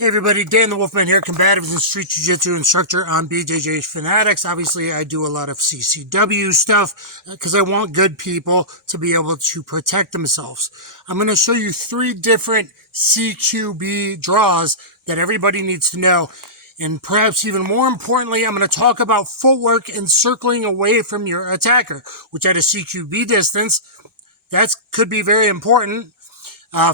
Hey everybody, Dan the Wolfman here, combatives and street jiu-jitsu instructor on BJJ Fanatics. Obviously, I do a lot of CCW stuff because I want good people to be able to protect themselves. I'm going to show you 3 different CQB draws that everybody needs to know. And perhaps even more importantly, I'm going to talk about footwork and circling away from your attacker, which at a CQB distance, that could be very important.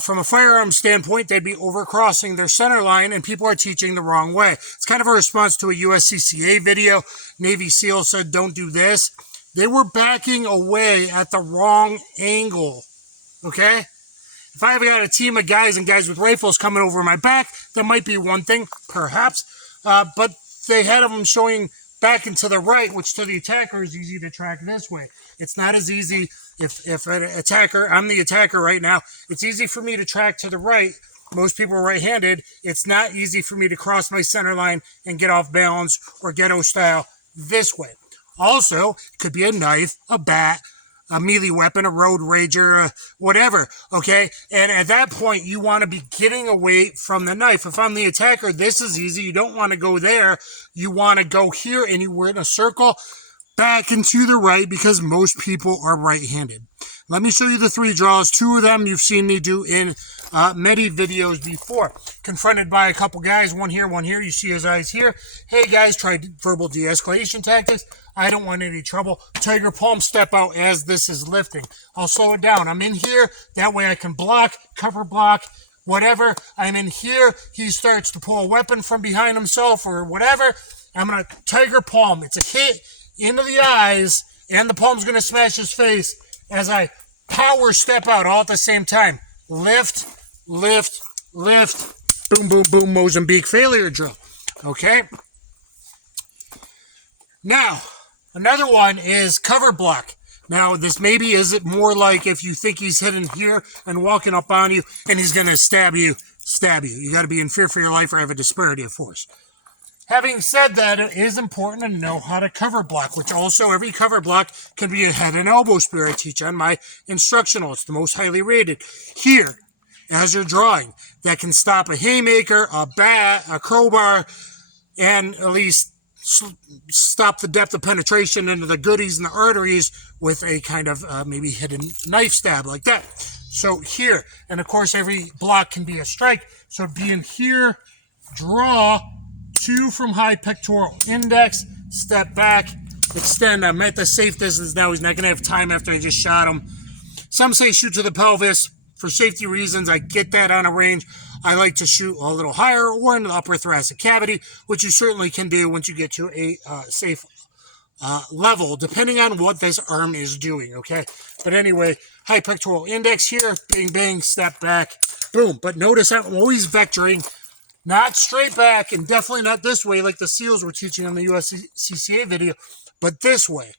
From a firearm standpoint, they'd be overcrossing their center line, and people are teaching the wrong way. It's kind of a response to a USCCA video. Navy SEAL said, don't do this. They were backing away at the wrong angle, okay? If I've got a team of guys and guys with rifles coming over my back, that might be one thing, perhaps. But they had them showing back and to the right, which to the attacker is easy to track this way. It's not as easy if an attacker, I'm the attacker right now, it's easy for me to track to the right. Most people are right-handed. It's not easy for me to cross my center line and get off balance or ghetto style this way. Also, it could be a knife, a bat, a melee weapon, a road rager, whatever, okay? And at that point, you want to be getting away from the knife. If I'm the attacker, this is easy. You don't want to go there. You want to go here, and you were in a circle back and to the right because most people are right-handed. Let me show you the 3 draws. 2 of them you've seen me do in many videos before. Confronted by a couple guys, one here, one here. You see his eyes here. Hey guys, try verbal de-escalation tactics. I don't want any trouble. Tiger palm step out as this is lifting. I'll slow it down. I'm in here. That way I can block, cover block, whatever. I'm in here. He starts to pull a weapon from behind himself or whatever. I'm going to tiger palm. It's a hit into the eyes, and the palm's going to smash his face as I power step out all at the same time. Lift, lift, lift, boom, boom, boom, Mozambique failure drill. Okay? Now, another one is cover block. Now, this maybe is it more like if you think he's hidden here and walking up on you, and he's going to stab you. You got to be in fear for your life or have a disparity of force. Having said that, it is important to know how to cover block, which also every cover block can be a head and elbow spear I teach on my instructional. It's the most highly rated. Here, as you're drawing, that can stop a haymaker, a bat, a crowbar, and at least stop the depth of penetration into the goodies and the arteries with a kind of maybe hidden knife stab like that. So here, and of course every block can be a strike. So be in here, draw, 2 from high pectoral index, step back, extend. I'm at the safe distance now. He's not going to have time after I just shot him. Some say shoot to the pelvis. For safety reasons, I get that on a range. I like to shoot a little higher or in the upper thoracic cavity, which you certainly can do once you get to a safe level, depending on what this arm is doing, okay? But anyway, high pectoral index here, bang, bang, step back, boom. But notice I'm always vectoring. Not straight back, and definitely not this way like the SEALs were teaching on the USCCA video, but this way.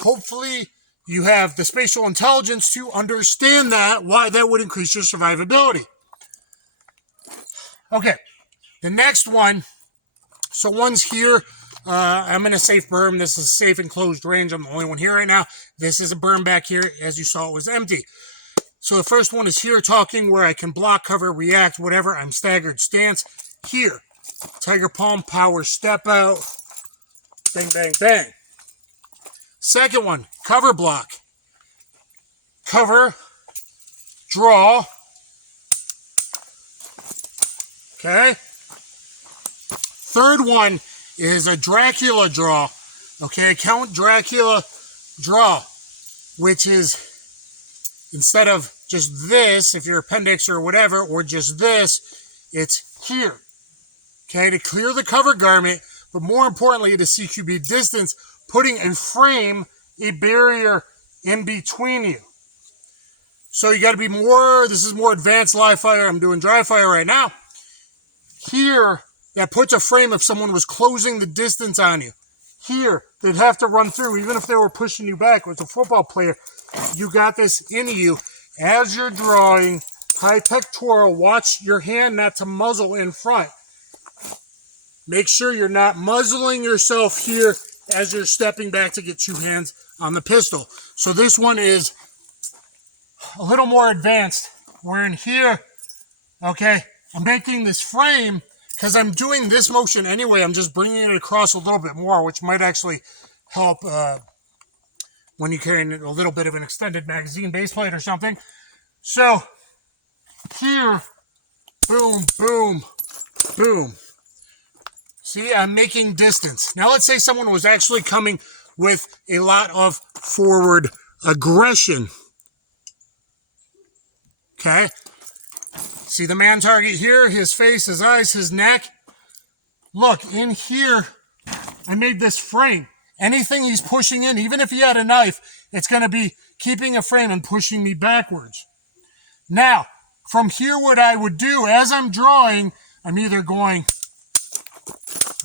Hopefully, you have the spatial intelligence to understand that, why that would increase your survivability. Okay, the next one, so one's here. I'm in a safe berm. This is a safe enclosed range. I'm the only one here right now. This is a berm back here. As you saw, it was empty. So the first one is here talking where I can block, cover, react, whatever. I'm staggered stance. Here, tiger palm, power step out, bang, bang, bang. Second one, cover block. Cover, draw. Okay. Third one is a Dracula draw. Okay, Count Dracula draw, which is instead of just this, if you're appendix or whatever, or just this, it's here. Okay, to clear the cover garment, but more importantly, the CQB distance, putting in frame a barrier in between you. So you got to be more, this is more advanced live fire. I'm doing dry fire right now. Here, that puts a frame if someone was closing the distance on you. Here, they'd have to run through, even if they were pushing you back. With a football player, you got this in you. As you're drawing, high pectoral, watch your hand not to muzzle in front. Make sure you're not muzzling yourself here as you're stepping back to get 2 hands on the pistol. So this one is a little more advanced. We're in here, okay? I'm making this frame because I'm doing this motion anyway, I'm just bringing it across a little bit more, which might actually help when you're carrying a little bit of an extended magazine base plate or something. So here, boom, boom, boom. See, I'm making distance. Now let's say someone was actually coming with a lot of forward aggression. Okay? See the man target here, his face, his eyes, his neck. Look, in here, I made this frame. Anything he's pushing in, even if he had a knife, it's going to be keeping a frame and pushing me backwards. Now, from here, what I would do, as I'm drawing, I'm either going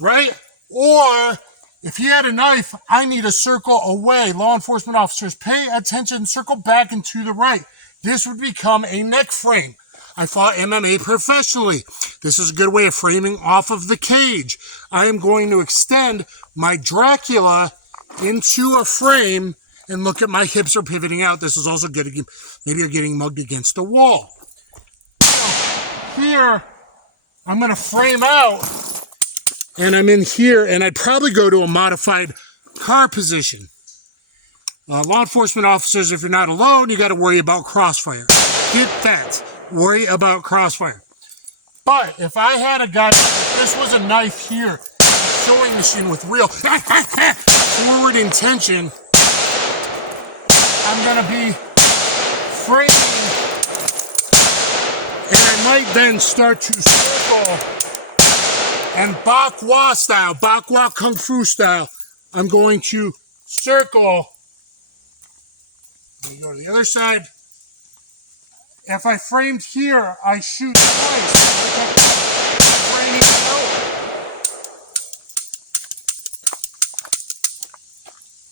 right, or if he had a knife, I need a circle away. Law enforcement officers, pay attention, circle back and to the right. This would become a neck frame. I fought MMA professionally. This is a good way of framing off of the cage. I am going to extend my Dracula into a frame and look at my hips are pivoting out. This is also good. Maybe you're getting mugged against a wall. So here, I'm going to frame out, and I'm in here, and I'd probably go to a modified car position. Law enforcement officers, if you're not alone, you got to worry about crossfire. Get that. Worry about crossfire. But if I had a guy, if this was a knife here, sewing machine with real forward intention, I'm going to be framing, and I might then start to circle, and Bakwa style, Bakwa Kung Fu style, I'm going to circle. Let me go to the other side. If I framed here, I shoot twice. Framing out.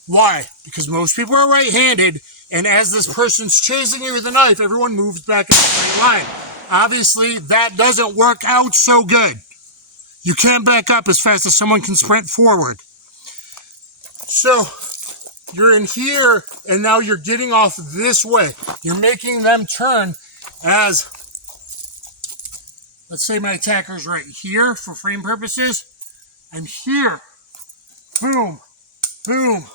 Why? Because most people are right-handed, and as this person's chasing you with a knife, everyone moves back in a straight line. Obviously, that doesn't work out so good. You can't back up as fast as someone can sprint forward. So you're in here, and now you're getting off this way. You're making them turn as, let's say my attacker's right here for frame purposes. I'm here. Boom, boom.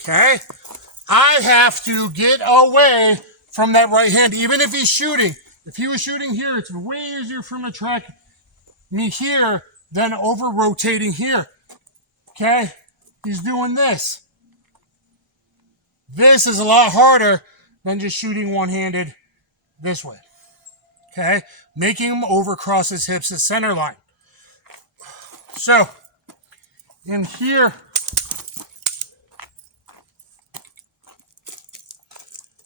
Okay? I have to get away from that right hand, even if he's shooting. If he was shooting here, it's way easier for him to track me here than over rotating here. Okay? He's doing this. This is a lot harder than just shooting one-handed this way. Okay? Making him overcross his hips at center line. So, in here,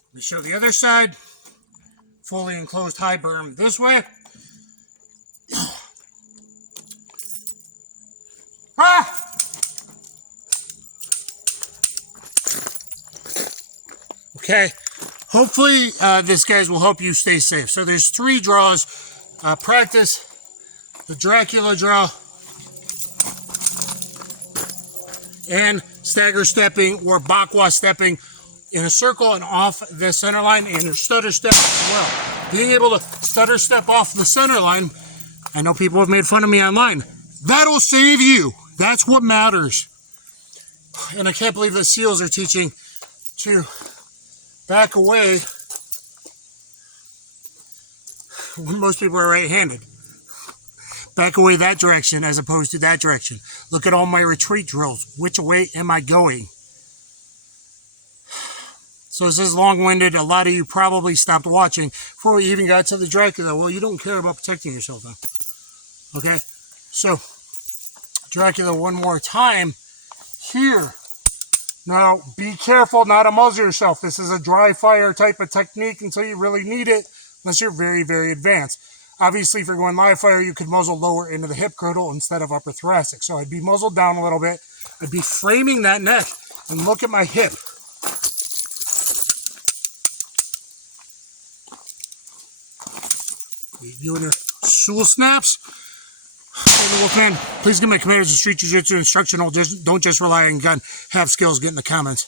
let me show the other side. Fully enclosed high berm this way. Ah! Okay, hopefully this, guys, will help you stay safe. So there's 3 draws. Practice the Dracula draw and stagger stepping or Bakwa stepping in a circle and off the center line, and your stutter step as well. Being able to stutter step off the center line, I know people have made fun of me online. That'll save you. That's what matters. And I can't believe the SEALs are teaching to back away when most people are right-handed. Back away that direction as opposed to that direction. Look at all my retreat drills. Which way am I going? So this is long-winded. A lot of you probably stopped watching before we even got to the Dracula. Well, you don't care about protecting yourself, though. Okay? So, Dracula one more time. Here. Now, be careful not to muzzle yourself. This is a dry fire type of technique until you really need it, unless you're very, very advanced. Obviously, if you're going live fire, you could muzzle lower into the hip girdle instead of upper thoracic. So I'd be muzzled down a little bit. I'd be framing that neck and look at my hip. You doing your stool snaps? Hey, Wolfman, please give my commanders a street jiu-jitsu instruction. Don't just rely on gun. Have skills. Get in the comments.